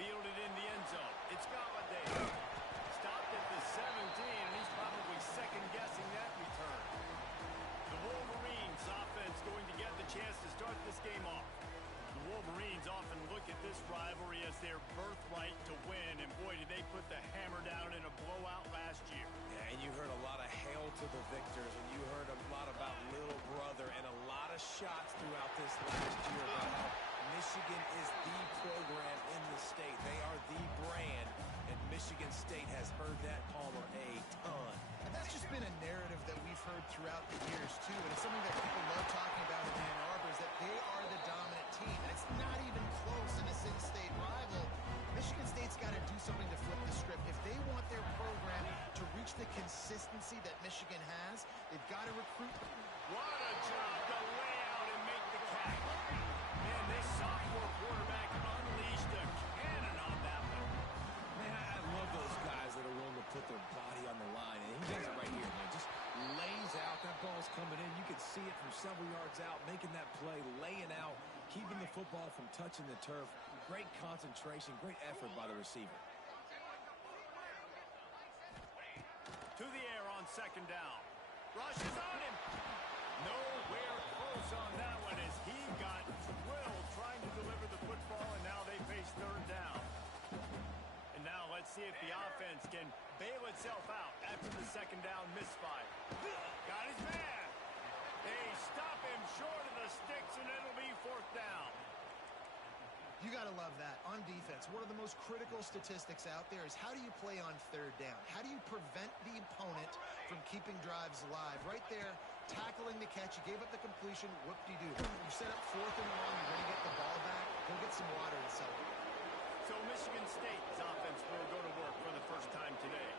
Fielded in the end zone. It's Galladay. Stopped at the 17, and he's probably second-guessing that return. The Wolverines offense going to get the chance to start this game off. The Wolverines often look at this rivalry as their birthright to win, and boy, did they put the hammer down in a blowout last year. Yeah, and you heard a lot of hail to the victors, and you heard a lot about little brother, and a lot of shots throughout this last year about how Michigan is the program in the state. They are the brand, and Michigan State has heard that, Palmer, a ton. And that's just been a narrative that we've heard throughout the years, too, and it's something that people love talking about in Ann Arbor, is that they are the dominant team, and it's not even close in this in-state rival. Michigan State's got to do something to flip the script. If they want their program to reach the consistency that Michigan has, they've got to recruit. What a job to lay out and make the catch. Man, this sophomore quarterback unleashed a cannon on that one. Man, I love those guys that are willing to put their body on the line, and he does it right here, man. Just lays out. That ball's coming in. You can see it from several yards out, making that play, laying out, keeping the football from touching the turf. Great concentration, great effort by the receiver. To the air on second down. Rushes on him. Nowhere close on that one as he got drilled trying to deliver the football, and now they face third down. And now let's see if the offense can bail itself out after the second down misfire. Got his man. They stop him short of the sticks, and it'll be fourth down. You got to love that. On defense, one of the most critical statistics out there is how do you play on third down? How do you prevent the opponent from keeping drives alive? Right there, tackling the catch. You gave up the completion. Whoop-de-doo. You set up 4th and 1. You're going to get the ball back. Go get some water and celebrate. So Michigan State's offense will go to work for the first time today.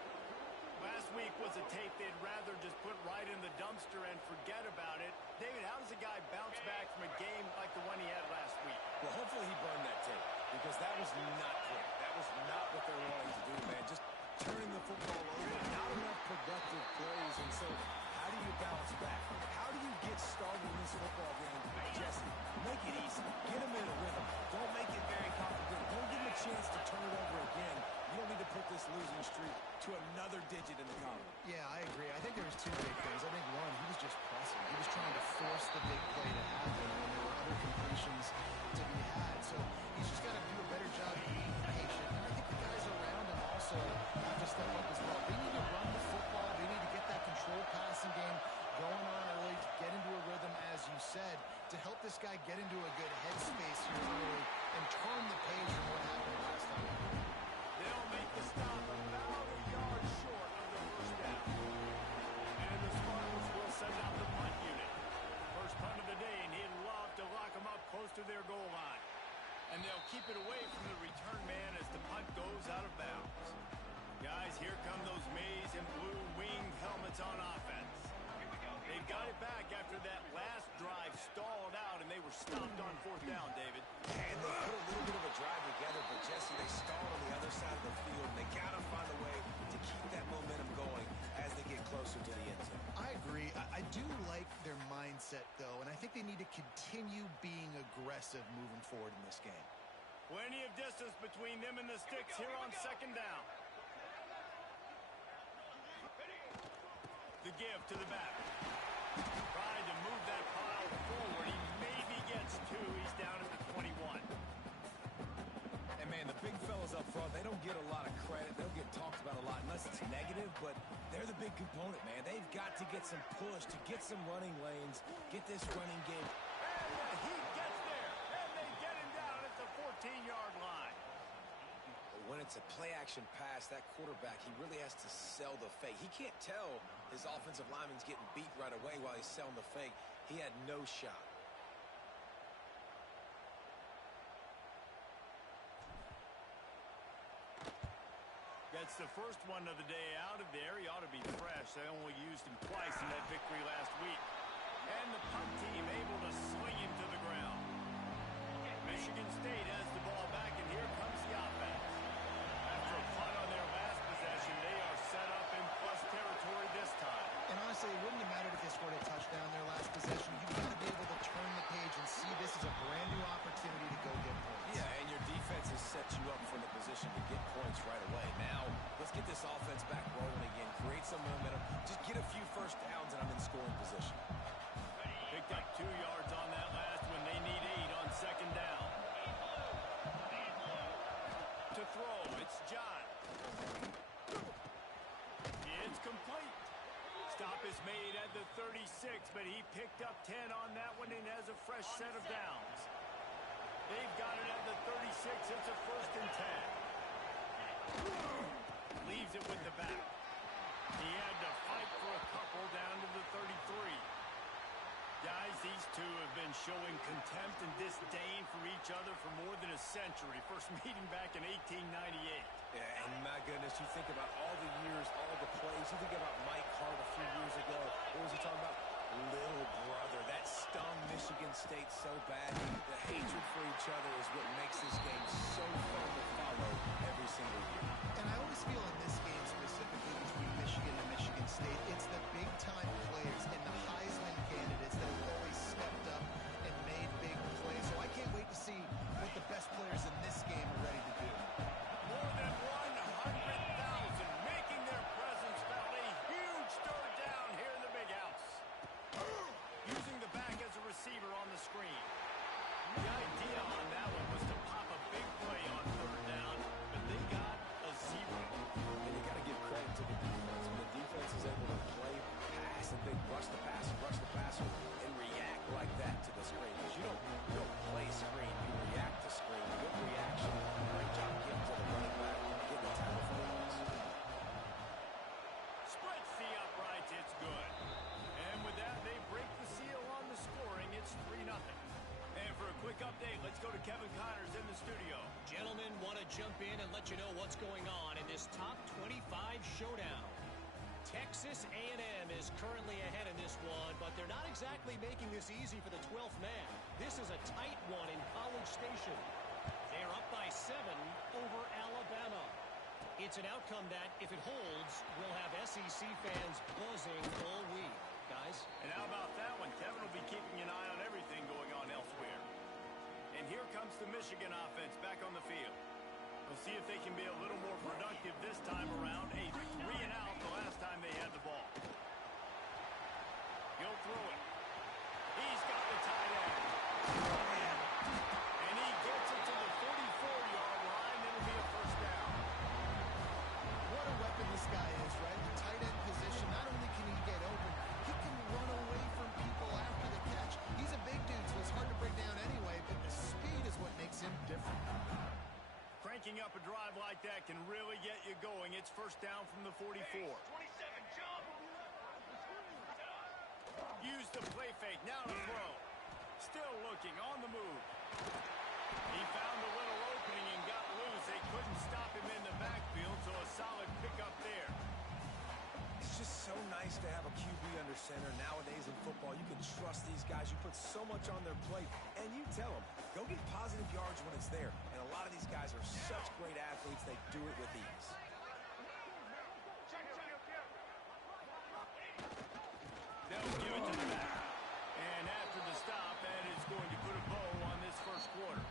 Last week was a tape they'd rather just put right in the dumpster and forget about it. David, how does a guy bounce back from a game like the one he had last week? Well, hopefully he burned that tape, because that was not quick. That was not what they're wanting to do, man. Just turning the football over, not enough productive plays. And so how do you bounce back? How do you get started in this football game? Jesse, make it easy. Get him in a rhythm. Don't make it very complicated. Don't give him a chance to turn it over again. You don't need to put this losing streak to another digit in the column. Yeah, I agree. I think there was 2 big things. I think one, he was just pressing. He was trying to force the big play to happen when there were other completions to be had. So he's just got to do a better job of being patient. And I think the guys around him also have to step up as well. They need to run the football. They need to get that controlled passing game going on early, to get into a rhythm, as you said, to help this guy get into a good headspace here early and turn the page from what happened last time. They'll make the stop about a yard short of the first down. And the Spartans will send out the punt unit. First punt of the day, and he'd love to lock them up close to their goal line. And they'll keep it away from the return man as the punt goes out of bounds. Guys, here come those maize and blue winged helmets on offense. They got it back after that last drive stalled out, and they were stopped on 4th down, David. And they put a little bit of a drive together, but Jesse, they stalled on the other side of the field, and they got to find a way to keep that momentum going as they get closer to the end zone. I agree. I do like their mindset, though, and I think they need to continue being aggressive moving forward in this game. Plenty of distance between them and the sticks here on second down. The give to the back. Trying to move that pile forward. He maybe gets 2. He's down at the 21. And, man, the big fellas up front, they don't get a lot of credit. They'll get talked about a lot unless it's negative, but they're the big component, man. They've got to get some push, to get some running lanes, get this running game. And the heat gets there, and they get him down at the 14-yard line. When it's a play-action pass, that quarterback, he really has to sell the fake. He can't tell his offensive lineman's getting beat right away while he's selling the fake. He had no shot. Gets the first one of the day out of there. He ought to be fresh. They only used him twice in that victory last week. And the punt team able to sling him to the ground. Michigan State has the ball back, and here comes the offense. After a punt on their last possession, they are set up in plus territory this time. And honestly, it wouldn't have mattered if they scored a touchdown their last possession. You've got to be able to turn the page and see this as a brand new opportunity to go get points. Yeah, and your defense has set you up for the position to get points right away. Now, let's get this offense back rolling again, create some momentum, just get a few first downs, and I'm in scoring position. Picked up 2 yards on that last one. They need 8 on second down. To throw, it's John. It's complete. Stop is made at the 36, but he picked up 10 on that one and has a fresh set of downs. They've got it at the 36. It's a 1st and 10. Leaves it with the back. He had to fight for a couple down to the 33. Guys, these two have been showing contempt and disdain for each other for more than a century. First meeting back in 1898. Yeah, and my goodness, you think about all the years, all the plays. You think about Mike Hart a few years ago. What was he talking about? Little brother. That stung Michigan State so bad. The hatred for each other is what makes this game so fun to follow every single year. And I always feel in this game specifically between Michigan and Michigan State, it's the big-time players and the Heisman candidates that have always stepped up and made big plays. So I can't wait to see what the best players in this game are ready to do. More than 100,000 making their presence felt. A huge third down here in the big house. Using the back as a receiver on the screen. The idea on that one was to pop a big play on 3rd down, but they got a 0. And you got to give credit to the defense. When the defense is able to play, pass, and they rush the passer, and react like that to the screen. Because you don't play screen, you react to screen. Good reaction. Great job getting to the running back, getting the tackle for the loss. Splits the uprights, it's good. And with that, they break the seal on the scoring. It's 3-0. And for a quick update, let's go to Kevin Connors in the studio. Gentlemen, want to jump in and let you know what's going on in this top 25 showdown. Texas A&M is currently ahead in this one, but they're not exactly making this easy for the 12th man. This is a tight one in College Station. They're up by 7 over Alabama. It's an outcome that, if it holds, will have SEC fans buzzing all week. Guys? And how about that one? Kevin will be keeping an eye on everything going on elsewhere. And here comes the Michigan offense back on the field. We'll see if they can be a little more productive this time around. A 3-and-out the last time they had the ball. He'll throw it. He's got the tight end. And he gets it to the 44-yard line. It'll be a 1st down. What a weapon this guy is, right? The tight end position, not only can he get open, he can run away from people after the catch. He's a big dude, so it's hard to break down anyway, but the speed is what makes him different. Cranking up a drive like that can really get you going. It's 1st down from the 44. Use the play fake. Now to throw. Still looking on the move. He found a little opening and got loose. They couldn't stop him in the backfield, so a solid pickup there. It's just so nice to have a QB under center. Nowadays in football, you can trust these guys. You put so much on their plate, and you tell them, go get positive yards when it's there. And a lot of these guys are such great athletes, they do it with ease. They'll give it to the back. And after the stop, that is going to put a bow on this 1st quarter.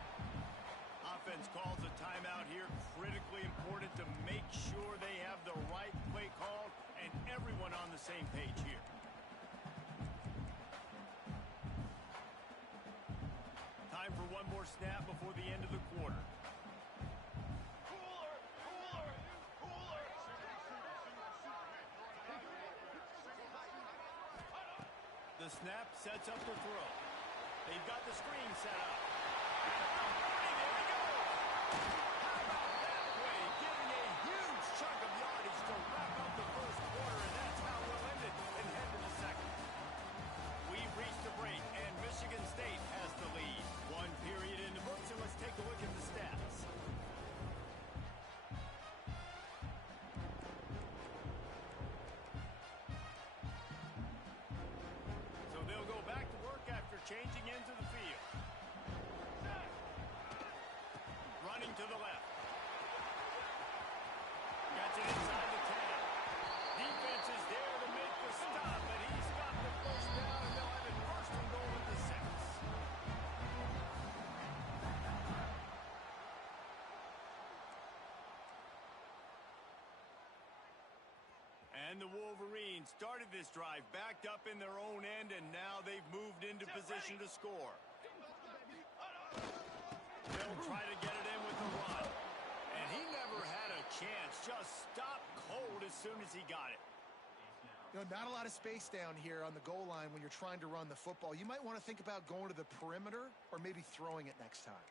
Offense calls a timeout here. Critically important to make sure they have the right play called and everyone on the same page here. Time for one more snap before the end of the quarter. The snap sets up the throw. They've got the screen set up. There we go. How about that play? Getting a huge chunk of yardage to wrap up the 1st quarter, and that's how we'll end it and head to the 2nd. We've reached the break, and Michigan State has the lead. 1 period in the books, and let's take a look at the stats. Changing into the field. Running to the left. Gets it inside the 10. Defense is there to make the stop, but he's got the 1st down, and they'll have it 1st and goal at the 6. And the Wolverines started this drive backed up in their own end, and now they've moved into position to score. They'll try to get it in with the run. And he never had a chance. Just stopped cold as soon as he got it. You know, not a lot of space down here on the goal line when you're trying to run the football. You might want to think about going to the perimeter or maybe throwing it next time.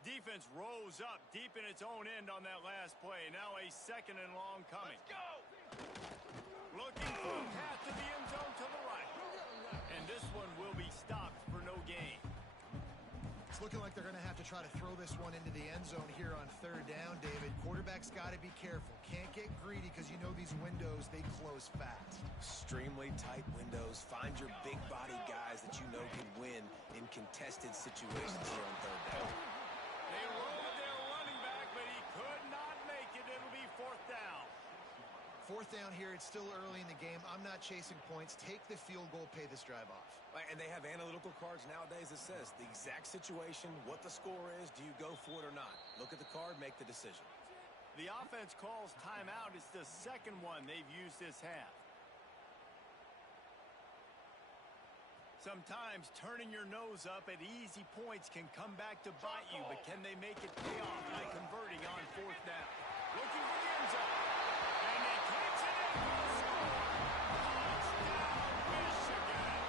Defense rose up deep in its own end on that last play. Now a second and long coming. Let's go! Looking for a path to the end zone to the right. And this one will be stopped for no gain. It's looking like they're going to have to try to throw this one into the end zone here on third down, David. Quarterback's got to be careful. Can't get greedy because you know these windows, they close fast. Extremely tight windows. Find your big body guys that you know can win in contested situations here on third down. They rolled their running back, but he could not make it. It'll be fourth down. Fourth down here. It's still early in the game. I'm not chasing points. Take the field goal, pay this drive off. And they have analytical cards nowadays that says the exact situation, what the score is, do you go for it or not? Look at the card, make the decision. The offense calls timeout. It's the second one they've used this half. Sometimes turning your nose up at easy points can come back to bite you, but can they make it pay off by converting on fourth down? Looking for the end zone. And he takes it in for the score. Touchdown, Michigan.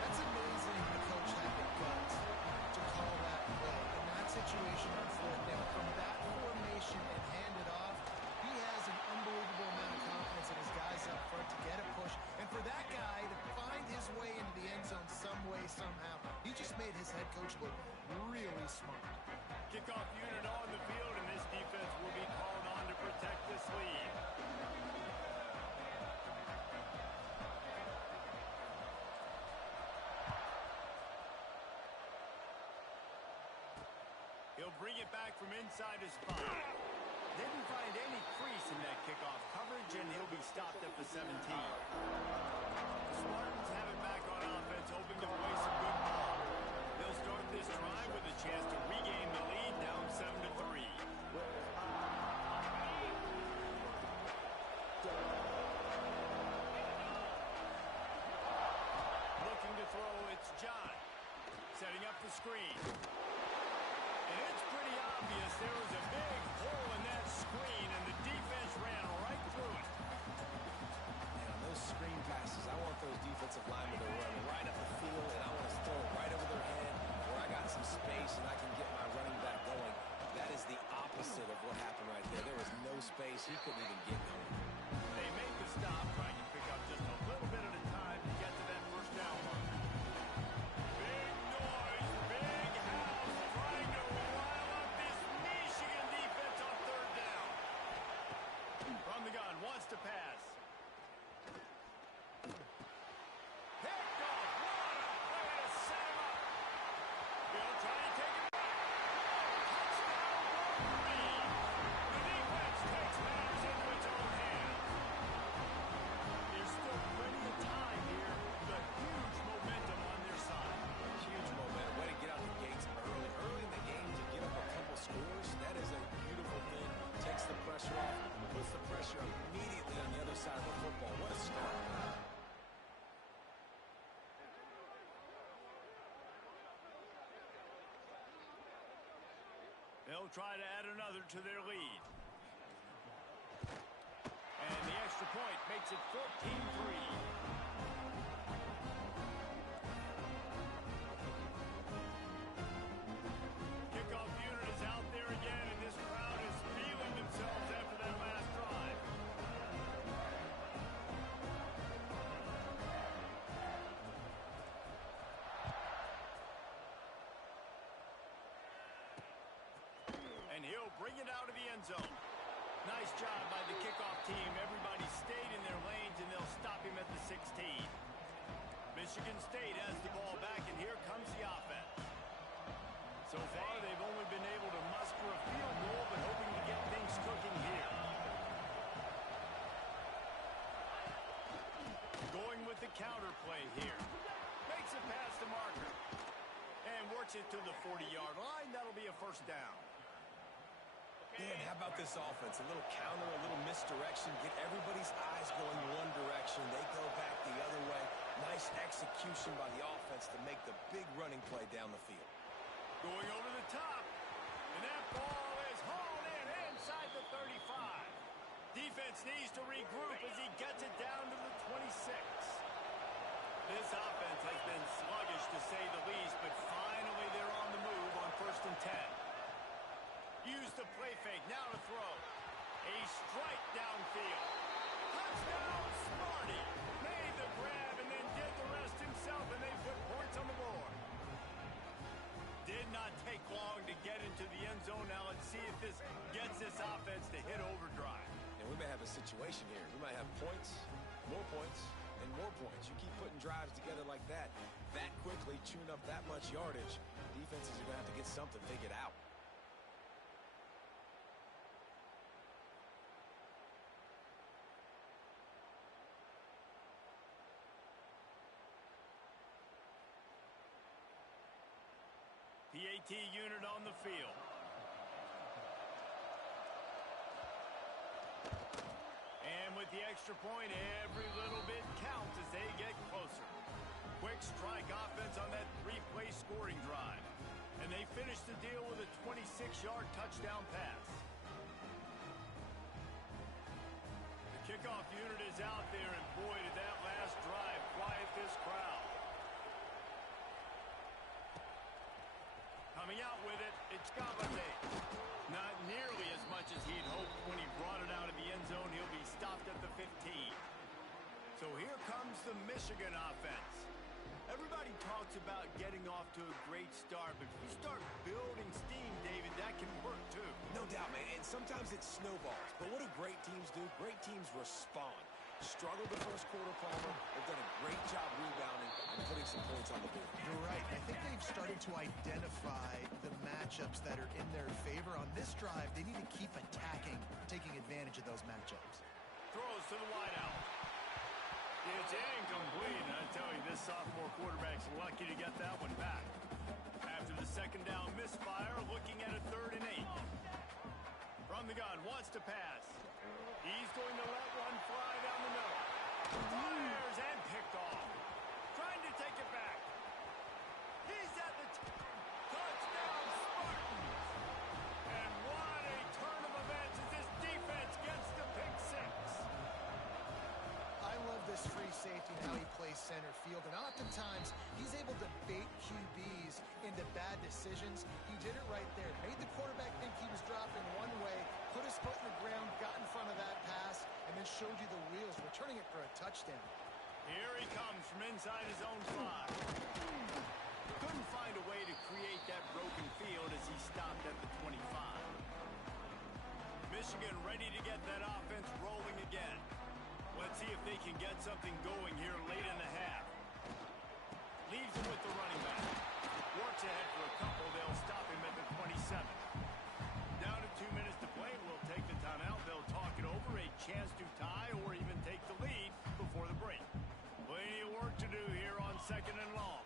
That's amazing the coach had the guts to call that play. In that situation on fourth down, from that formation and hand it off, he has an unbelievable amount of confidence in his guys up front to get a push. And for that guy to find his way into the end zone some way, somehow, he just made his head coach look really smart. Kickoff unit on the field, and this defense will be called on to protect this lead. He'll bring it back from inside his 5. Didn't find any crease in that kickoff coverage, and he'll be stopped at the 17. The Spartans have it back on offense, hoping to play some good ball. They'll start this drive with a chance to regain the lead, down 7-3. Looking to throw, it's John. Setting up the screen. And it's pretty obvious there was a big hole in that screen, and the defense ran right through it. And on those screen passes, I want those defensive linemen to run right up the field, and I want to throw it right over their head where I got some space and I can get my running back going. That is the opposite of what happened right there. There was no space. He couldn't even get going. They make the stop, trying to pick up just a little bit at a time to get to that first down marker. Big noise, big house, trying to rile up this Michigan defense on third down. From the gun, wants to pass. Picked off, what a play to set him up. Bill trying to take it back. Touchdown, Wolverine. The defense takes matters into its own hands. There's still plenty of time here. The huge momentum on their side. Huge momentum. Way to get out the gates early. Early in the game to get up a couple scores. That is a beautiful thing. Takes the pressure off. Puts the pressure immediately on the other side of the football. What a start. They'll try to add another to their lead. And the extra point makes it 14-3. Kickoff unit is out there again, and this crowd is feeling themselves after that last drive. And he'll bring it out of the end zone. Nice job by the kickoff team. Everybody stayed in their lanes, and they'll stop him at the 16. Michigan State has the ball back, and here comes the offense. So far, they've only been able to muster a field goal, but hoping to get things cooking here. Going with the counter play here. Makes it past the marker. And works it to the 40-yard line. That'll be a first down. Man, how about this offense? A little counter, a little misdirection. Get everybody's eyes going one direction. They go back the other way. Nice execution by the offense to make the big running play down the field. Going over the top. And that ball is hauled in inside the 35. Defense needs to regroup as he gets it down to the 26. This offense has been sluggish to say the least, but finally they're on the move on 1st and 10. Use the play fake, now to throw. A strike downfield. Touchdown, Smarty. Made the grab and then did the rest himself, and they put points on the board. Did not take long to get into the end zone. Now let's see if this gets this offense to hit overdrive. And we may have a situation here. We might have points, and more points. You keep putting drives together like that quickly, chewing up that much yardage, defenses are going to have to get something figured out. PAT unit on the field. And with the extra point, every little bit counts as they get closer. Quick strike offense on that 3-play scoring drive. And they finish the deal with a 26-yard touchdown pass. The kickoff unit is out there, and boy, did that last drive quiet this crowd. Coming out with it, it's Gabbate. Not nearly as much as he'd hoped when he brought it out of the end zone. He'll be stopped at the 15. So here comes the Michigan offense. Everybody talks about getting off to a great start, but if you start building steam, David, that can work too. No doubt, man, and sometimes it snowballs. But what do great teams do? Great teams respond. Struggled the first quarter, Palmer. They've done a great job rebounding and putting some points on the board. You're right. I think they've started to identify the matchups that are in their favor. On this drive, they need to keep attacking, taking advantage of those matchups. Throws to the wideout. It's incomplete. I tell you, this sophomore quarterback's lucky to get that one back. After the second down misfire, looking at a 3rd and 8. From the gun, wants to pass. He's going to let one fly down the middle. Fires and picked off. Trying to take it back. He's at the touchdown, Spartans. And what a turn of events as this defense gets the pick 6. I love this free safety and how he plays center field. And oftentimes, he's able to bait QBs into bad decisions. He did it right there. Made the quarterback think he was dropping one way, put his foot in the ground, got in front of that pass, and then showed you the wheels, returning it for a touchdown. Here he comes from inside his own 5. Couldn't find a way to create that broken field as he stopped at the 25. Michigan ready to get that offense rolling again. Let's see if they can get something going here late in the half. Leaves him with the running back. Works ahead for a couple. They'll stop him at the 27. Down to 2 minutes to play. We'll take the timeout. They'll talk it over. A chance to tie or even take the lead before the break. Plenty of work to do here on 2nd and long.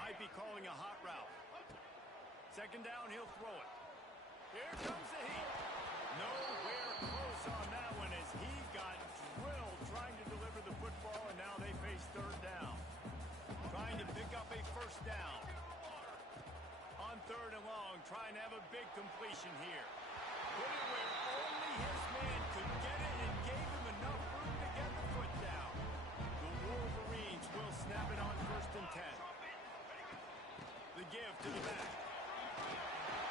Might be calling a hot route. 2nd down, he'll throw it. Here comes the heat. Nowhere close on that one as he got drilled trying to deliver the football, and now they face 3rd down. Trying to pick up a 1st down. On 3rd and long, trying to have a big completion here. Put it where only his man could get it and gave him enough room to get the foot down. The Wolverines will snap it on 1st and 10. The give to the back.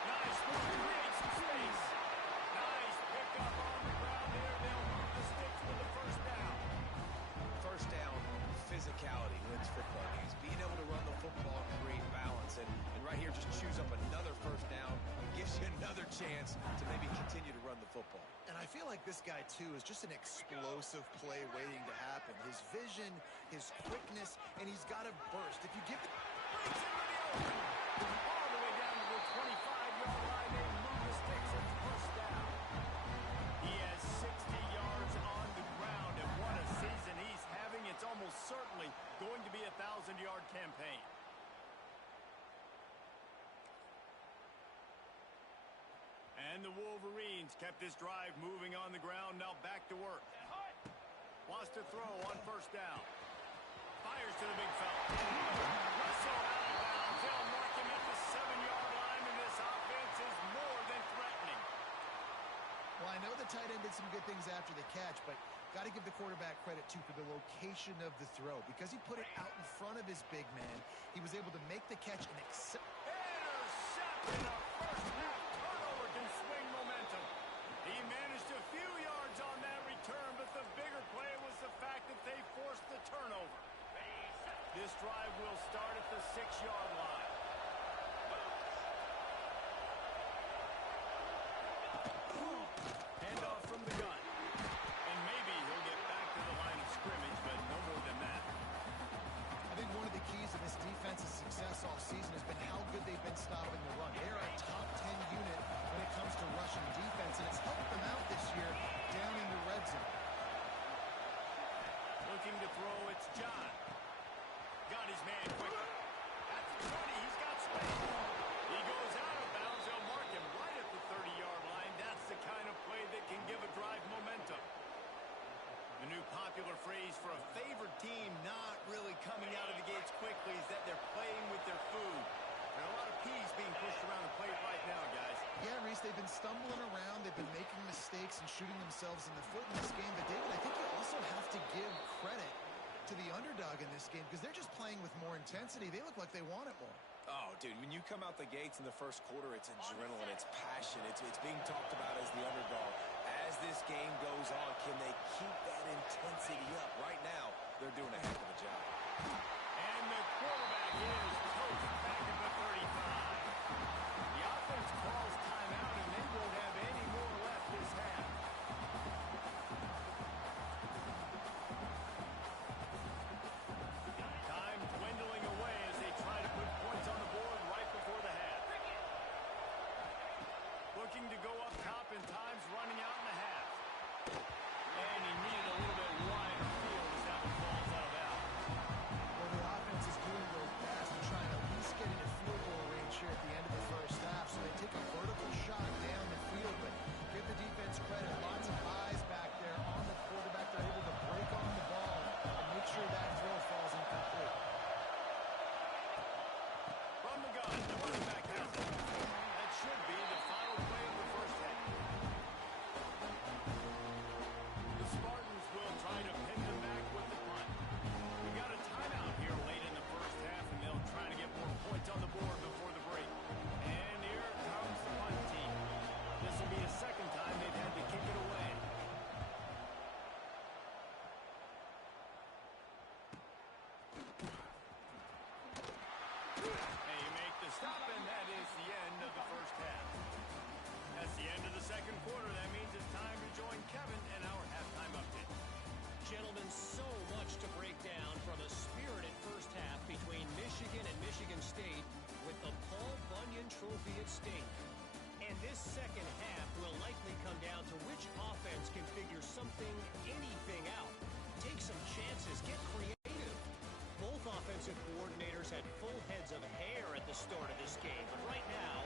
Nice move to create some space. Nice pickup on the ground there. They'll move the sticks with the 1st down. 1st down, physicality wins football games. Being able to run the football and create balance. And right here, just choose up another 1st down. Gives you another chance to maybe continue to run the football. And I feel like this guy, too, is just an explosive play waiting to happen. His vision, his quickness, and he's got to burst. If you give it... Breaks into the open. All the way down to the 25-yard line. They move the sticks and 1st down. He has 60 yards on the ground, and what a season he's having. It's almost certainly going to be a 1,000-yard campaign. And And the Wolverines kept this drive moving on the ground. Now back to work. Wants to throw on first down. Fires to the big fella. Whistle out of bounds. They'll mark him at the 7-yard line, and this offense is more than threatening. Well, I know the tight end did some good things after the catch, but got to give the quarterback credit, too, for the location of the throw. Because he put it out in front of his big man, he was able to make the catch and accept. Interception! A first-half turnover can swing momentum. He managed a few yards on that return, but the bigger play was the fact that they forced the turnover. This drive will start at the 6-yard line. Handoff from the gun. And maybe he'll get back to the line of scrimmage, but no more than that. I think one of the keys to this defense's success all season has been how good they've been stopping the run. They are a top 10 unit when it comes to rushing defense, and it's helped them out this year down in the red zone. Looking to throw, it's John. Got his man quickly. At the 20, he's got space. He goes out of bounds. They'll mark him right at the 30-yard line. That's the kind of play that can give a drive momentum. The new popular phrase for a favored team not really coming out of the gates quickly is that they're playing with their food. There are a lot of peas being pushed around the plate right now, guys. Yeah, Reese, they've been stumbling around. They've been making mistakes and shooting themselves in the foot in this game. But, David, I think you also have to give credit to the underdog in this game because they're just playing with more intensity. They look like they want it more. Oh, dude, when you come out the gates in the first quarter, it's adrenaline, it's passion, it's being talked about as the underdog. As this game goes on, can they keep that intensity up? Right now, they're doing a heck of a job. And the quarterback is toast back at the 35. The offense calls timeout, and they won't have any more left this half. Time dwindling away as they try to put points on the board right before the half. Looking to go up top, and time's running out in the half. And he needed a little bit wider field as that one falls out of bounds. Well, the offense is doing their best to try and at least get into field goal range here at the end of the first half. So they take a vertical shot down the field, but give the defense credit. Lots of eyes back there on the quarterback. They're able to break on the ball and make sure that throw falls incomplete. From the gun, the running back has it. That should be the final play of the first half. The Spartans will try to pin them back with the punt. We got a timeout here late in the first half, and they'll try to get more points on the board before the break. And here comes the punt team. This will be the second time they've had to kick it away. And you make the stop, and that is the end of the first half. That's the end of the second quarter. That means it's time to join Kevin in our halftime update. Gentlemen, so much to break down from a spirited first half between Michigan and Michigan State with the Paul Bunyan Trophy at stake. And this second half will likely come down to which offense can figure something, anything out. Take some chances, get creative. Both offensive coordinators had full heads of hair at the start of this game, but right now,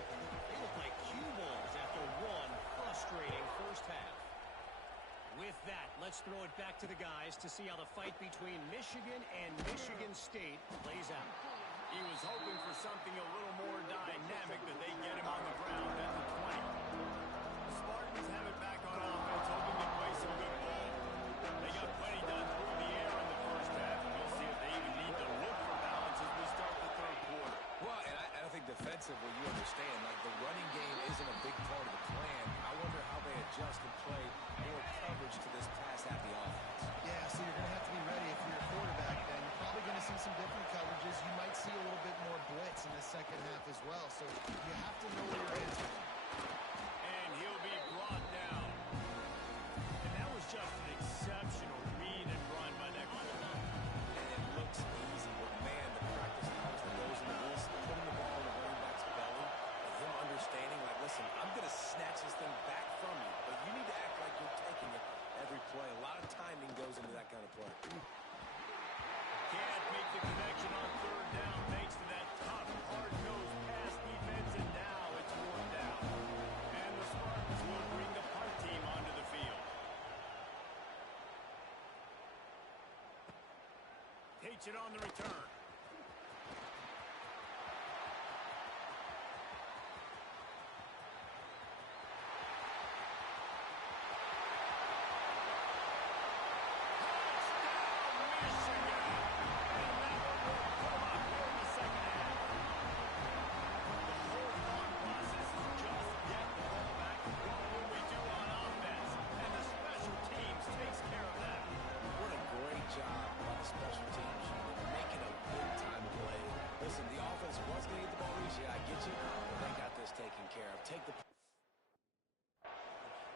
they look like cue balls after one frustrating first half. With that, let's throw it back to the guys to see how the fight between Michigan and Michigan State plays out. He was hoping for something a little more dynamic, but they get him on the ground at the 20. The Spartans have it back on offense, hoping to play some good ball. They got plenty done through the air in the first half, and we'll see if they even need to look for balance as we start the third quarter. Well, and I think defensively, you understand, like the running game isn't a big part of the plan. I wonder how they adjust and play more coverage to this pass-happy offense. Yeah, so you're going to have to be ready if you're a quarterback then. You're probably going to see some different coverages. You might see a little bit more blitz in the second half as well. So you have to know where your hands are. And he'll be brought down. And that was just an exceptional read and run by that quarterback. And it looks easy, but man, the practice hours that goes into this, putting the ball in the running back's belly, and him understanding, like, listen, I'm going to snatch this thing back from you, but you need to act like you're taking it every play. A lot of timing goes into that kind of play. Can't make the connection on third down thanks to that tough, hard-nosed pass defense, and now it's worn down. And the Spartans Takes it on the return.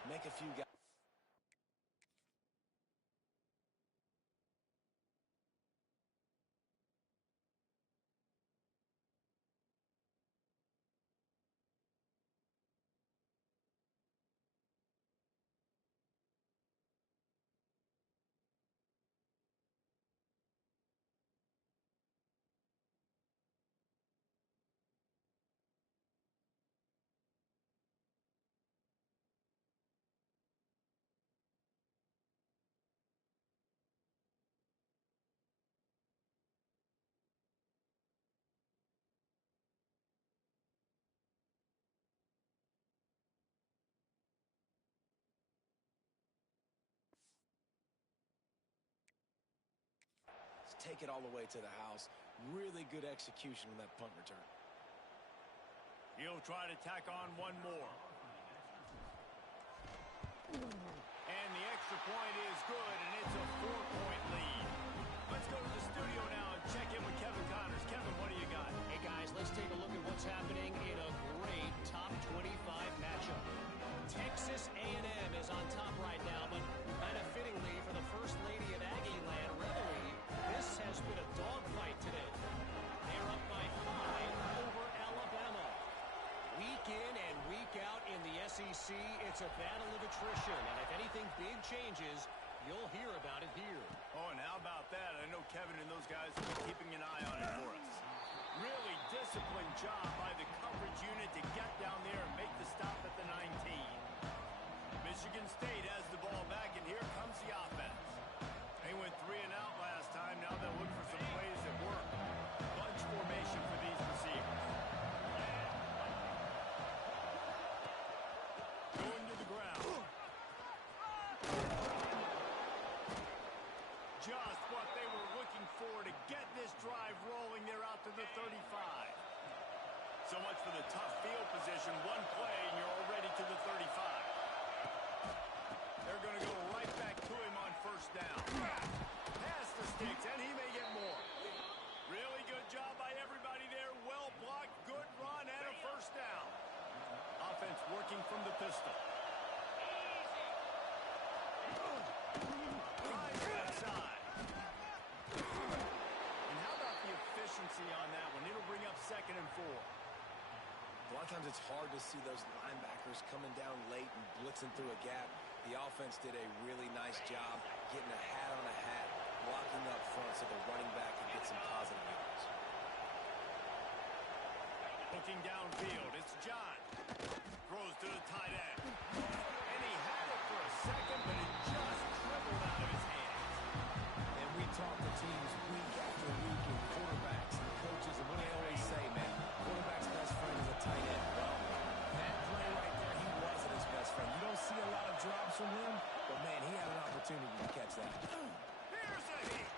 Make a few guys. Take it all the way to the house. Really good execution on that punt return. He'll try to tack on one more. And the extra point is good, and it's a 4-point lead. Let's go to the studio now and check in with Kevin Connors. Kevin, what do you got? Hey, guys, let's take a look at what's happening in a great top 25 matchup. Texas A&M is on top right now, but kind of fittingly for the First Lady of Aggie Land, Reveille, this has been a dogfight today. They're up by 5 over Alabama. Week in and week out in the SEC, it's a battle of attrition, and if anything big changes, you'll hear about it here. Oh, and how about that? I know Kevin and those guys are keeping an eye on it for us. Really disciplined job by the coverage unit to get down there and make the stop at the 19. Michigan State has the ball back, and here comes the offense. They went 3 and out last time. Now they'll look for some plays that work. Bunch formation for these receivers. Going to the ground. Just what they were looking for to get this drive rolling. They're out to the 35. So much for the tough field position. One play, and you're already to the 35. They're going to go right back to him on first down. Pass the sticks, and he may get more. Really good job by everybody there. Well blocked, good run, and a first down. Offense working from the pistol. Right outside. And how about the efficiency on that one? It'll bring up 2nd and 4. A lot of times it's hard to see those linebackers coming down late and blitzing through a gap. The offense did a really nice job getting a hat on a hat, blocking up front so the running back can get some positive yards. Looking downfield, it's John. Throws to the tight end. And he had it for a second, but it just dribbled out of his hands. And we talk to teams week after week and quarterbacks and coaches, and what do they always say, man? Quarterback's best friend is a tight end. Well, that play right there, he wasn't his best friend. You don't see a lot of drops from him, but, man, he had an opportunity to catch that. Here's a hit.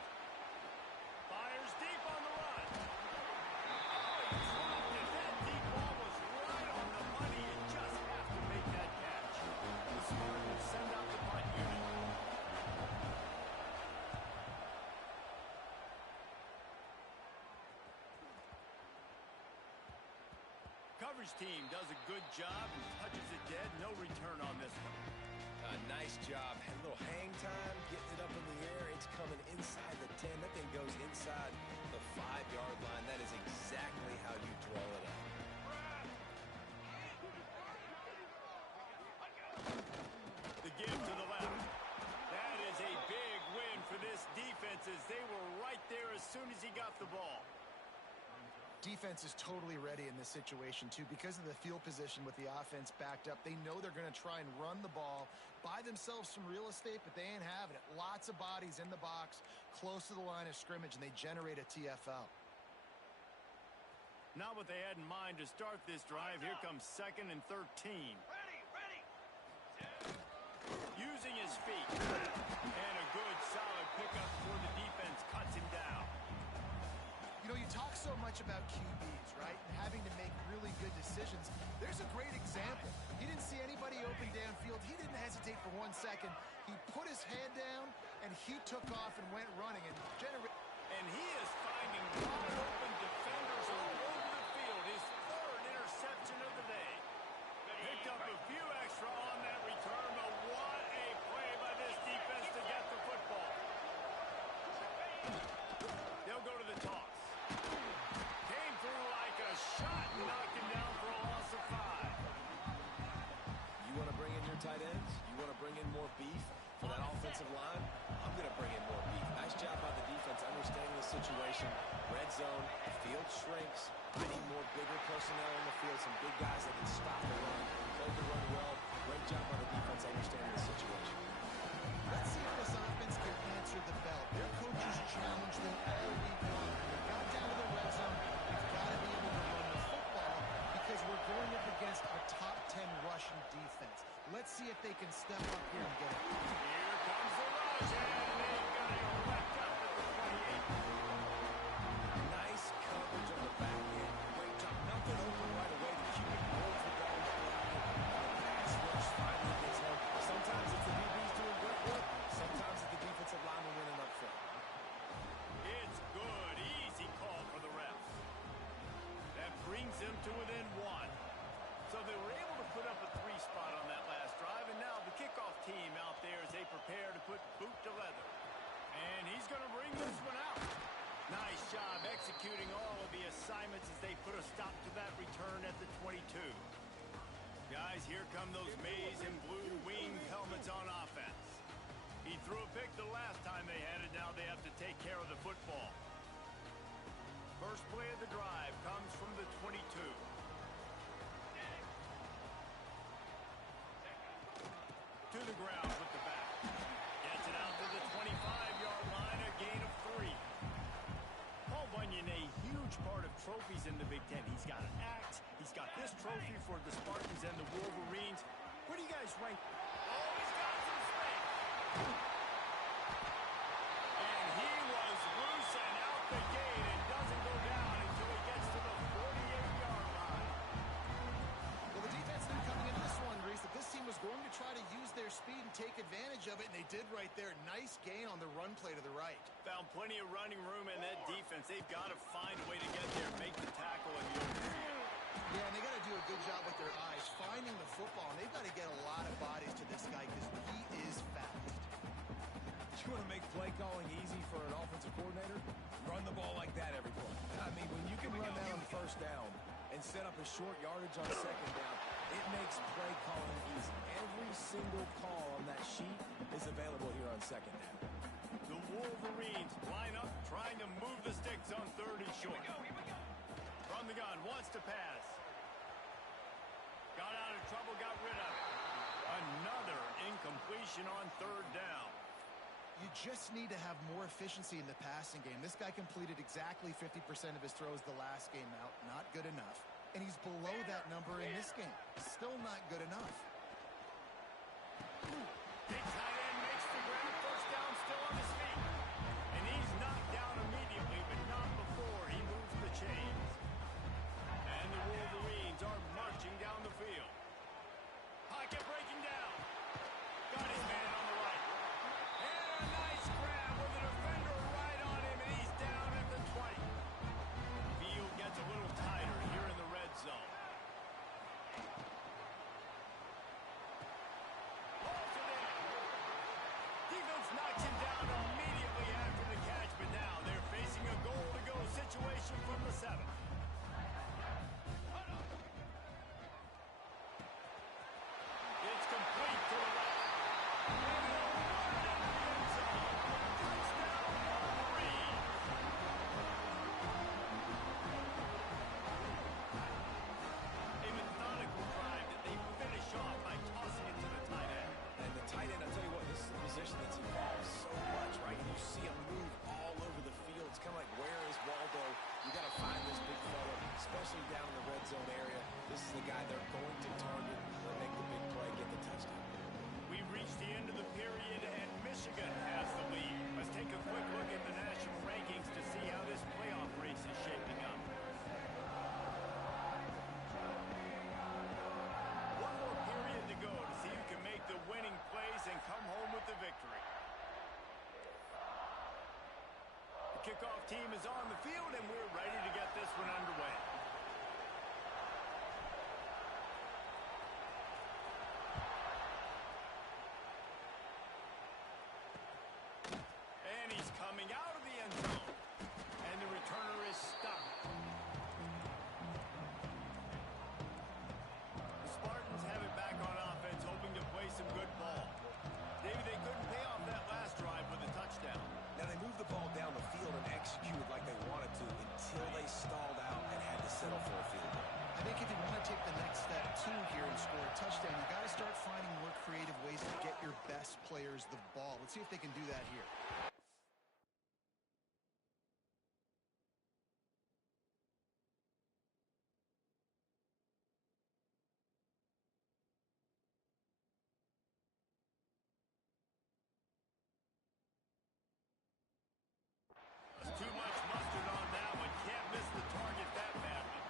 Fires deep on the run. Oh, he dropped it. That deep ball was right on the money. You just have to make that catch. The Spartans send out the punt unit. Coverage team does a good job and touches it dead. No return on this one. Nice job. Had a little hang time, getting it up in the air. It's coming inside the 10. That thing goes inside the 5-yard line. That is exactly how you draw it up. The give to the left. That is a big win for this defense as they were right there as soon as he got the ball. defense is totally ready in this situation, too. Because of the field position with the offense backed up, they know they're going to try and run the ball, buy themselves some real estate, but they ain't having it. Lots of bodies in the box, close to the line of scrimmage, and they generate a TFL. Not what they had in mind to start this drive. Here comes 2nd and 13. Ready. Using his feet. And a good, solid pickup before the defense cuts him down. You know, you talk so much about QBs, right? And having to make really good decisions. There's a great example. He didn't see anybody open downfield. He didn't hesitate for 1 second. He put his head down, and he took off and went running. And he is finding wide open defenders all over the field. His 3rd interception of the day. Picked up a few extra on that return, but what a play by this defense to get the football. They'll go to the toss. Came through like a shot and knocked him down for a loss of 5. You want to bring in your tight ends? You want to bring in more beef for that offensive line? I'm going to bring in more beef. Nice job by the defense understanding the situation. Red zone, the field shrinks. I need more bigger personnel on the field, some big guys that can stop the run, hold the run well. Great job by the defense understanding the situation. Let's see if this offense can answer the bell. Their coaches challenged them all week long. When they got down to the red zone, we've got to be able to run the football because we're going up against a top 10 rushing defense. Let's see if they can step up here and get it. Here comes the rush, and they've got it wrapped up at the 28. Nice coverage on the back end. Great job. Nothing open right away. The QB rolls the ball down the line. Pass rush finally gets home. Sometimes it's the DBs doing great work. Sometimes it's the defensive lineman winning up front. It's good. Easy call for the refs. That brings them to within 1. So they were able to put up a 3 spot on that last drive, and now the kickoff team out there as they prepare to put boot to leather. And he's going to bring this one out. Nice job executing all of the assignments as they put a stop to that return at the 22. Guys, here come those maize and blue winged helmets on offense. He threw a pick the last time they had it. Now they have to take care of the football. First play of the drive comes from the 22. To the ground with the back. Gets it out to the 25-yard line, a gain of 3. Paul Bunyan, a huge part of trophies in the Big Ten. He's got an axe. He's got this trophy for the Spartans and the Wolverines. Where do you guys rank? Oh, he's got some space. And he was loose and out the gate and doesn't go down until he gets to the 48-yard line. Well, the defense knew coming into this one, Reese, that this team was going to try to use their speed and take advantage of it, and they did right there. Nice gain on the run play to the right. Found plenty of running room in that defense. They've got to find a way to get there, make the tackle, and the open field. Yeah, and they got to do a good job with their eyes, finding the football, and they've got to get a lot of bodies to this guy because he is fast. You want to make play calling easy for an offensive coordinator? Run the ball like that every play. I mean, when you can run that on first down and set up a short yardage on second down, it makes play calling easy. Every single call on that sheet is available here on second down. The Wolverines line up, trying to move the sticks on 3rd and short. From the gun, wants to pass. Got out of trouble, got rid of it. Another incompletion on 3rd down. You just need to have more efficiency in the passing game. This guy completed exactly 50% of his throws the last game out. Not good enough. And he's below that number in this game. Still not good enough. Big tight end makes the grab. First down, still on his feet. And he's knocked down immediately, but not before he moves the chains. And the Wolverines are marching down the field. Pocket breaking down. Got his man on the right. And a nice grab with a defender right on him, and he's down at the 20. Field gets a little tighter here in the red zone. Holds it in. especially down in the red zone area. This is the guy they're going to target. They'll make the big play, get the touchdown. We've reached the end of the period, and Michigan has the lead. Let's take a quick look at the national rankings to see how this playoff race is shaping up. One more period to go to see who can make the winning plays and come home with the victory. The kickoff team is on the field, and we're ready to get this one underway. And he's coming out of the end zone. And the returner is stopped. The Spartans have it back on offense, hoping to play some good ball. Maybe they couldn't pay off that last drive with a touchdown. Now, they moved the ball down the field and executed like they wanted to until they stalled out and had to settle for a field goal. I think if you want to take the next step, too, here and score a touchdown, you got to start finding more creative ways to get your best players the ball. Let's see if they can do that here. Too much mustard on that one. Can't miss the target that badly.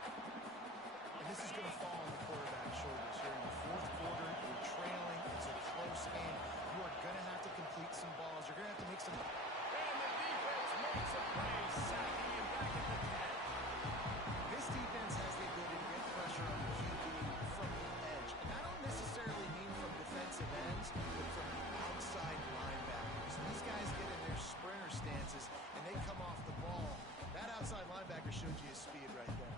And this is going to fall on the quarterback's shoulders here in the fourth quarter. You're trailing. It's a close game. You are going to have to complete some balls. You're going to have to make some... And the defense makes a play, sacking him back at the 10. This defense has the ability to get pressure on the QB from the edge. And I don't necessarily mean from defensive ends, but from outside linebackers. These guys get in their sprinter stances, and they come off the ball. That outside linebacker showed you his speed right there.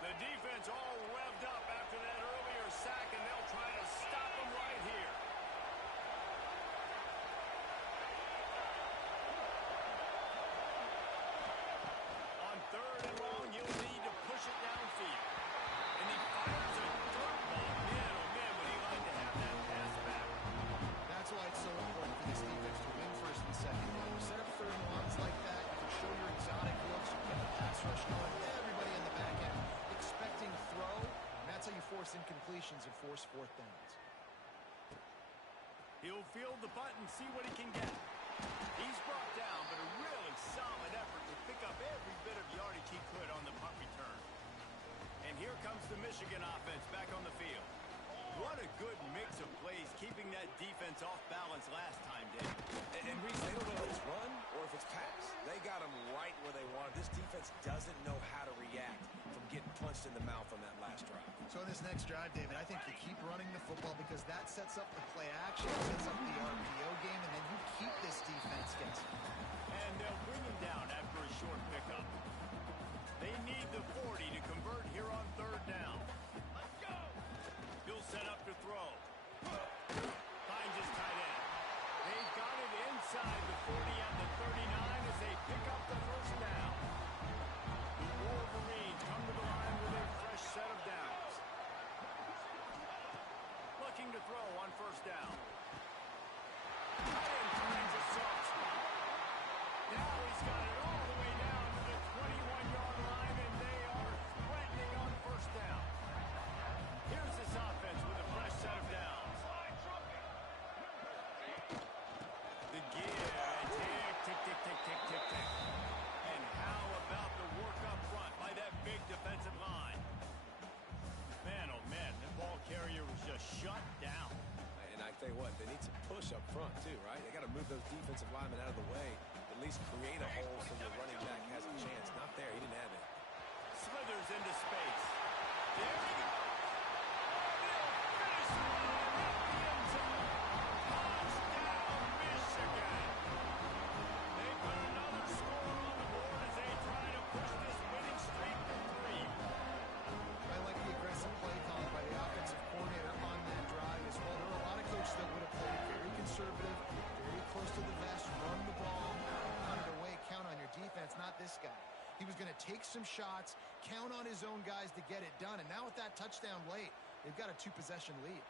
The defense all revved up after that earlier sack, and they'll try to stop him right here. On third and long, he'll need to push it downfield. And he fires a dirt ball. Man, oh man, would he like to have that pass back. That's why it's so important for this defense to win first and second down. You set up third and longs like that, you can show your exotic looks, you can get the pass rush going, everybody in the back end expecting throw, and that's how you force incompletions and force fourth downs. He'll field the butt and see what he can get. He's brought down, but a really solid effort to pick up every bit of yardage he could on the punt return. And here comes the Michigan offense back on the field. What a good mix of plays, keeping that defense off balance last time, Dave. And Reese, they don't know if it's run or if it's pass. They got them right where they wanted. This defense doesn't know how to react from getting punched in the mouth on that last drive. So in this next drive, David, I think you keep running the football because that sets up the play action, sets up the RPO game, and then you keep this defense guessing. And they'll bring him down after a short pickup. They need the 40 to convert here on third down. Let's go! He'll set up to throw. Finds his tight end. They've got it inside the 40 and the 39 as they pick up the first down. The Wolverines come to the line with a fresh set of downs. Looking to throw on first down. Tight end finds a soft spot. Now he's got it all the way down to the 21-yard line, and they are threatening on first down. Here's this offense with a fresh set of downs. The give and tick, tick, tick, tick, tick, tick. And how about the work up front by that big defensive line? Man, oh man, the ball carrier was just shut down. And I tell you what, they need some push up front too, right? They got to move those defensive linemen out of the way, at least create a hole so your running back has a chance. Not there, he didn't have it. Slithers into space. There we go. Finish the line at the end zone. Touchdown, Michigan. They put another score on the board as they try to push this winning streak to 3. I like the aggressive play call by the offensive coordinator on that drive as well. There were a lot of coaches that would have played very conservative, very close to the vest, run the ball, pound it away, count on your defense, not this guy. He was going to take some shots, count on his own guys to get it done. And now with that touchdown late, they've got a 2-possession lead.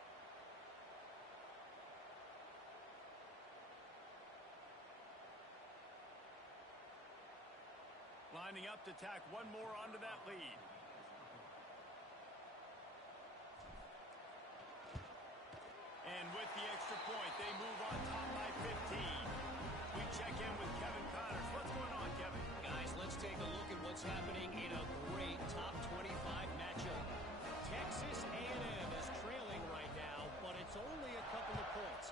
Lining up to tack one more onto that lead. And with the extra point, they move on top by 15. We check in with Kevin Connors. What's going on, Kevin? Guys, let's take a look at what's happening in a great top 25 matchup. Texas A&M is trailing right now, but it's only a couple of points.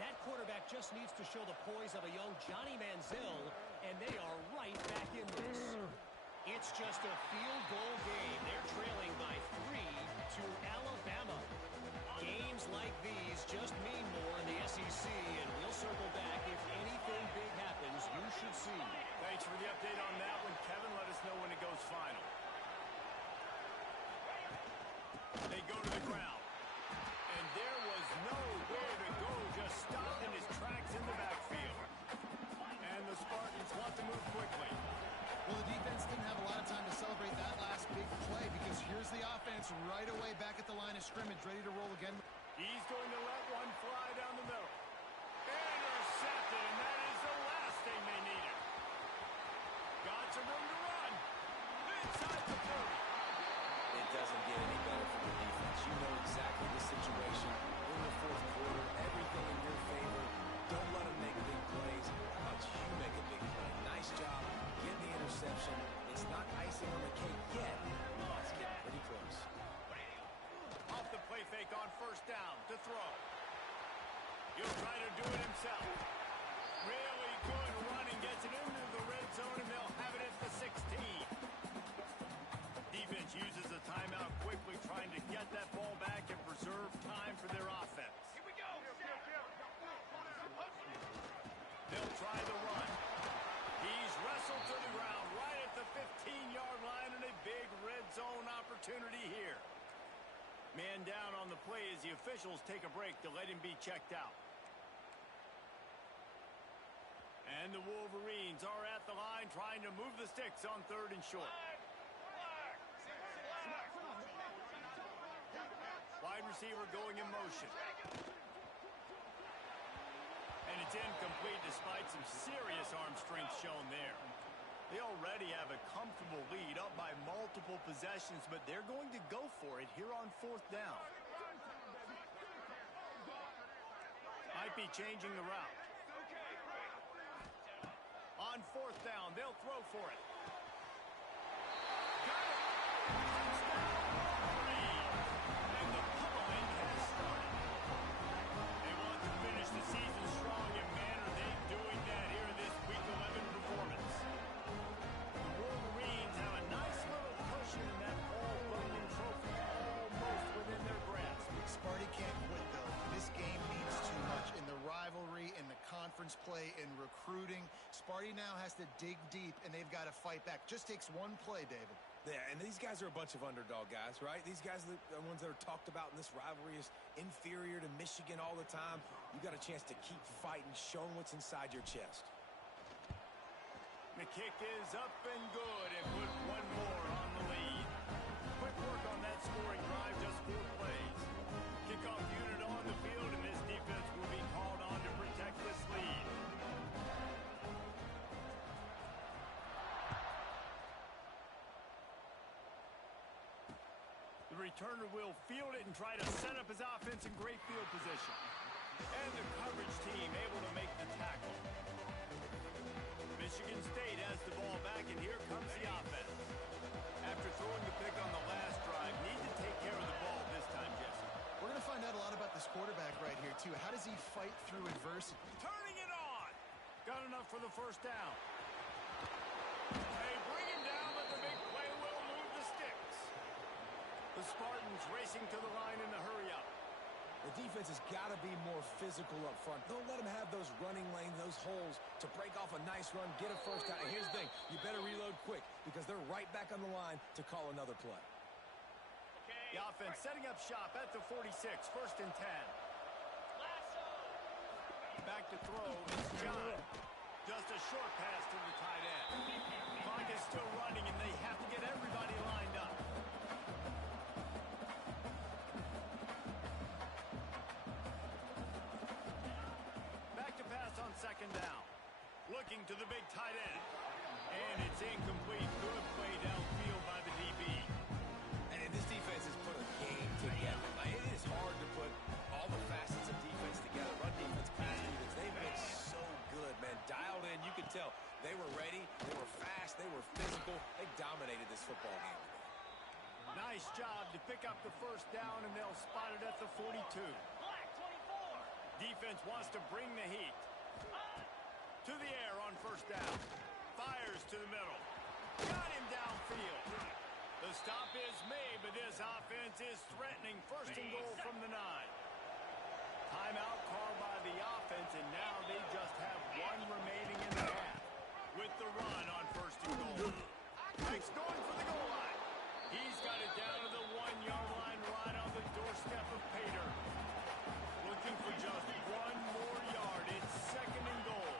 That quarterback just needs to show the poise of a young Johnny Manziel, and they are right back in this. It's just a field goal game. They're trailing by 3 to Alabama. Games like these just mean more in the SEC, and we'll circle back. If anything big happens, you should see. Thanks for the update on that one, Kevin. Let us know when it goes final. They go to the ground. And there was nowhere to go, just stopped in his tracks in the backfield. And the Spartans want to move quickly. Well, the defense didn't have a lot of time to celebrate that last big play because here's the offense right away back at the line of scrimmage, ready to roll again. He's going to let one fly down the middle. Intercepted, and that is the last thing they needed. Got some room to run. Inside the 30. It doesn't get any better for the defense. You know exactly the situation. In the fourth quarter, everything in your favor. Don't let them make big plays. How about you make a big play? Nice job. Get the interception. It's not icing on the cake yet. It's getting pretty close. Off the play fake on first down to throw. He'll try to do it himself. Really good running. Gets it into the red zone, and they'll have it at the 16. Defense uses a timeout quickly, trying to get that ball back and preserve time for their offense. Here we go. They'll try the run. He's wrestled to the ground right at the 15-yard line, and a big red zone opportunity here. Man down on the play as the officials take a break to let him be checked out. And the Wolverines are at the line trying to move the sticks on 3rd and short. Wide receiver going in motion. And it's incomplete despite some serious arm strength shown there. They already have a comfortable lead up by multiple possessions, but they're going to go for it here on 4th down. Might be changing the route. On 4th down, they'll throw for it. Got it! Touchdown, Wolverine! And the pummeling has started. They want to finish the season strong, and man, are they doing that here in this Week 11 performance. The Wolverines have a nice little cushion in that all-Bunyan trophy, almost within their grasp. Sparty can't quit, though. This game means too much in the rivalry, in the conference play, in recruiting. Sparty now has to dig deep, and they've got to fight back. Just takes one play, David. Yeah, and these guys are a bunch of underdog guys, right? These guys are the ones that are talked about in this rivalry as inferior to Michigan all the time. You got a chance to keep fighting, showing what's inside your chest. The kick is up and good, and put one more on the lead. Quick work on that scoring drive, just 4 plays. Kickoff unit on the field, and this defense will be called on to protect this lead. The returner will field it and try to set up his offense in great field position. And the coverage team able to make the tackle. Michigan State has the ball back, and here comes the offense. After throwing the pick on the last drive, need to take care of the ball this time, Jesse. We're going to find out a lot about this quarterback right here, too. How does he fight through adversity? Turning it on! Got enough for the first down. They bring him down, but the big play will move the sticks. The Spartans racing to the line in the hurry-up. The defense has got to be more physical up front. Don't let them have those running lanes, those holes to break off a nice run, get a first down. And here's the thing, you better reload quick because they're right back on the line to call another play. The offense setting up shop at the 46, 1st and 10. Back to throw, it's John. Just a short pass to the tight end. Clock is still running, and they have to get everybody lined up. Back to pass on second down. Looking to the big tight end. And it's incomplete. Good play downfield by the DB. And this defense has put a game together. Like, it is hard to put all the facets of defense together. Run defense, pass defense. They've been so good, man. Dialed in. You could tell they were ready. They were fast. They were physical. They dominated this football game today. Nice job to pick up the first down, and they'll spot it at the 42. Defense wants to bring the heat. To the air on first down. Fires to the middle. Got him downfield. The stop is made, but this offense is threatening. First and goal from the 9. Timeout called by the offense, and now they just have one remaining in the half. With the run on first and goal. Mike's going for the goal line. He's got it down to the 1-yard line, right on the doorstep of Pater. Looking for just one more yard. It's second and goal.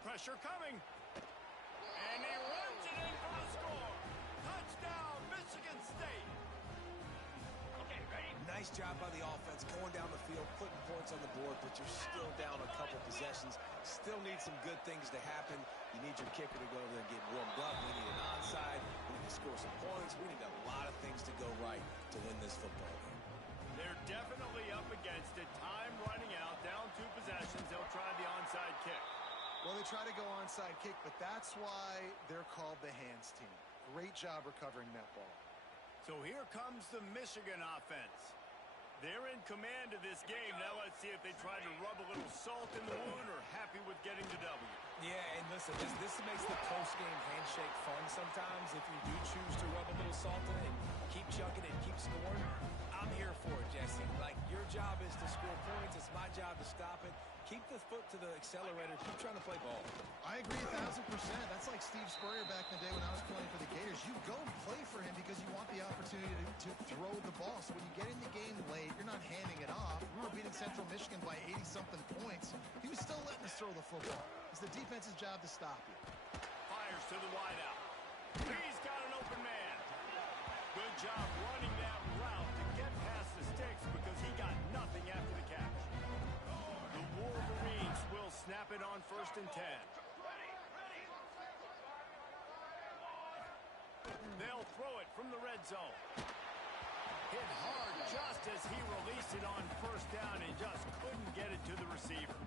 Pressure coming. And he runs it in for the score. Touchdown, Michigan State. Okay, ready? Nice job by the offense going down the field, putting points on the board, but you're still down a couple possessions. Still need some good things to happen. You need your kicker to go over there and get warmed up. We need an onside. We need to score some points. We need a lot of things to go right to win this football game. They're definitely up against it. Time running out. Down 2 possessions. They'll try the onside kick. Well, they try to go onside kick, but that's why they're called the hands team. Great job recovering that ball. So here comes the Michigan offense. They're in command of this game. Now let's see if they try to rub a little salt in the wound or happy with getting the W. Yeah, and listen, this makes the post-game handshake fun sometimes. If you do choose to rub a little salt in it and keep chucking it and keep scoring, I'm here for it, Jesse. Like, your job is to score points. It's my job to stop it. Keep the foot to the accelerator. Keep trying to play ball. I agree 1,000%. That's like Steve Spurrier back in the day when I was playing for the Gators. You go play for him because you want the opportunity to throw the ball. So when you get in the game late, you're not handing it off. We were beating Central Michigan by 80-something points. He was still letting us throw the football. It's the defense's job to stop you. Fires to the wideout. He's got an open man. Good job running that route to get past the sticks because he got nothing after the catch. The Wolverines will snap it on first and 10. They'll throw it from the red zone. Hit hard just as he released it on first down and just couldn't get it to the receiver.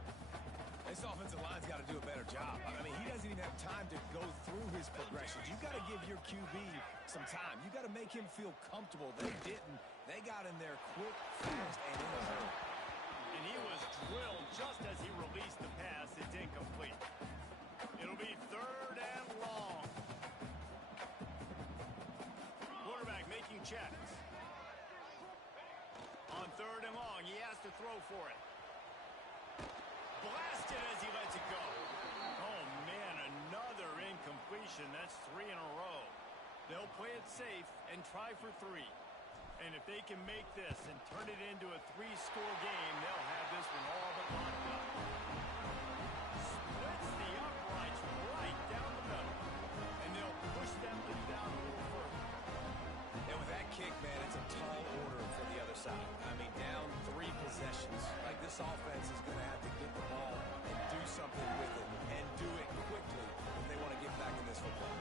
This offensive line's got to do a better job. I mean, he doesn't even have time to go through his progressions. You've got to give your QB some time. You've got to make him feel comfortable. They didn't. They got in there quick, fast, and in a hurry. And he was drilled just as he released the pass. It's incomplete. It'll be third and long. Quarterback making checks. On third and long, he has to throw for it. Blasted as he lets it go. Oh, man, another incompletion. That's 3 in a row. They'll play it safe and try for 3. And if they can make this and turn it into a 3-score game, they'll have this one all but locked up. Splits the uprights right down the middle. And they'll push them down a little further. And with that kick, man, it's a tall order for the other side. I mean, down 3 possessions. Like, this offense is going to have to get the ball and do something with it, and do it quickly if they want to get back in this football.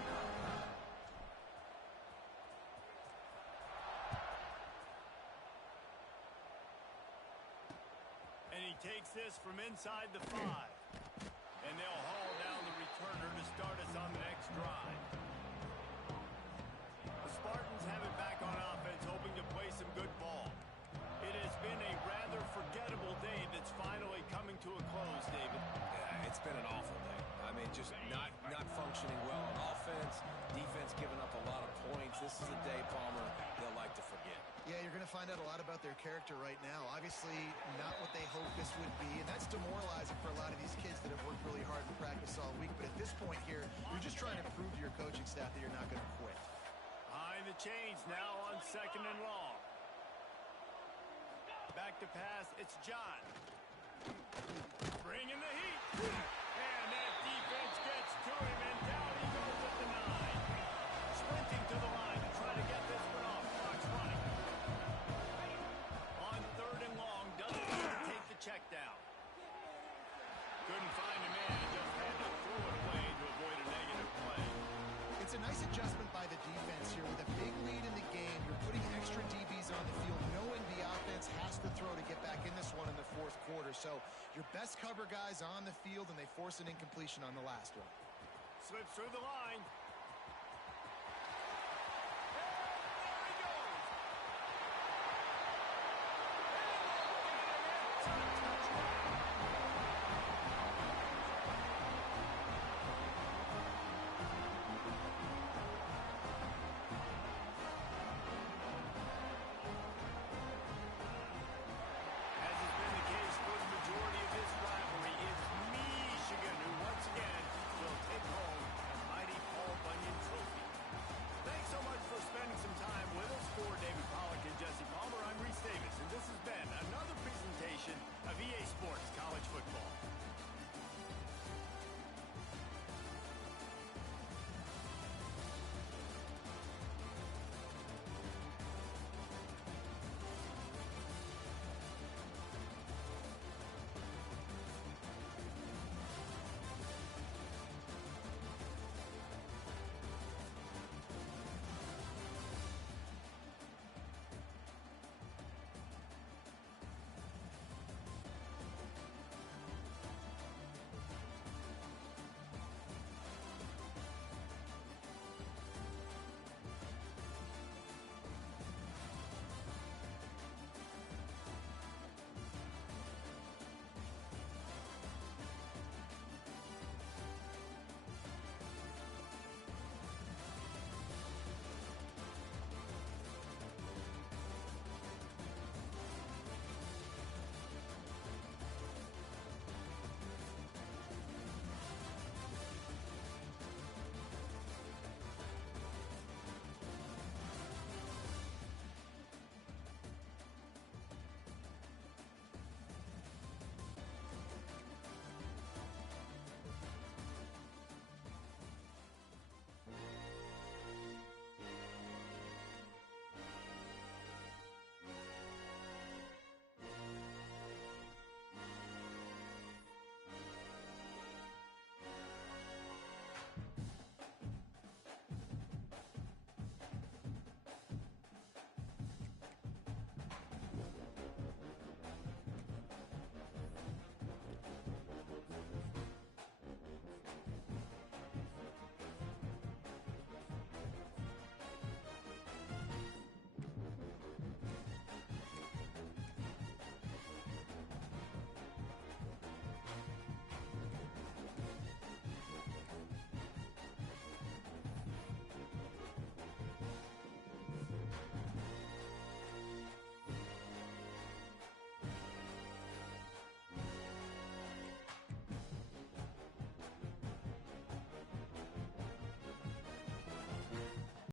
And he takes this from inside the 5. And they'll haul down the returner to start us on the next drive. The Spartans have it back on offense, hoping to play some good ball. It has been a rather forgettable day that's finally coming to a close, David. Yeah, it's been an awful day. I mean, just not functioning well on offense. Defense giving up a lot of points. This is a day, Palmer, they'll like to forget. Yeah, you're going to find out a lot about their character right now. Obviously, not what they hoped this would be, and that's demoralizing for a lot of these kids that have worked really hard in practice all week. But at this point here, you're just trying to prove to your coaching staff that you're not going to quit. Behind the chains now on second and long. Back to pass, it's John. Bringing the heat. And that defense gets to him, and down he goes at the 9. Sprinting to the line to try to get this one off. Clock's running. On 3rd and long, doesn't need to take the check down. Couldn't find a man, just had to throw it away to avoid a negative play. It's a nice adjustment by the defense here. With a big lead in the game, you're putting extra DBs on the field, knowing the offense has to throw to get back in this one in the 4th quarter. So your best cover guys on the field, and they force an incompletion on the last one. Slips through the line.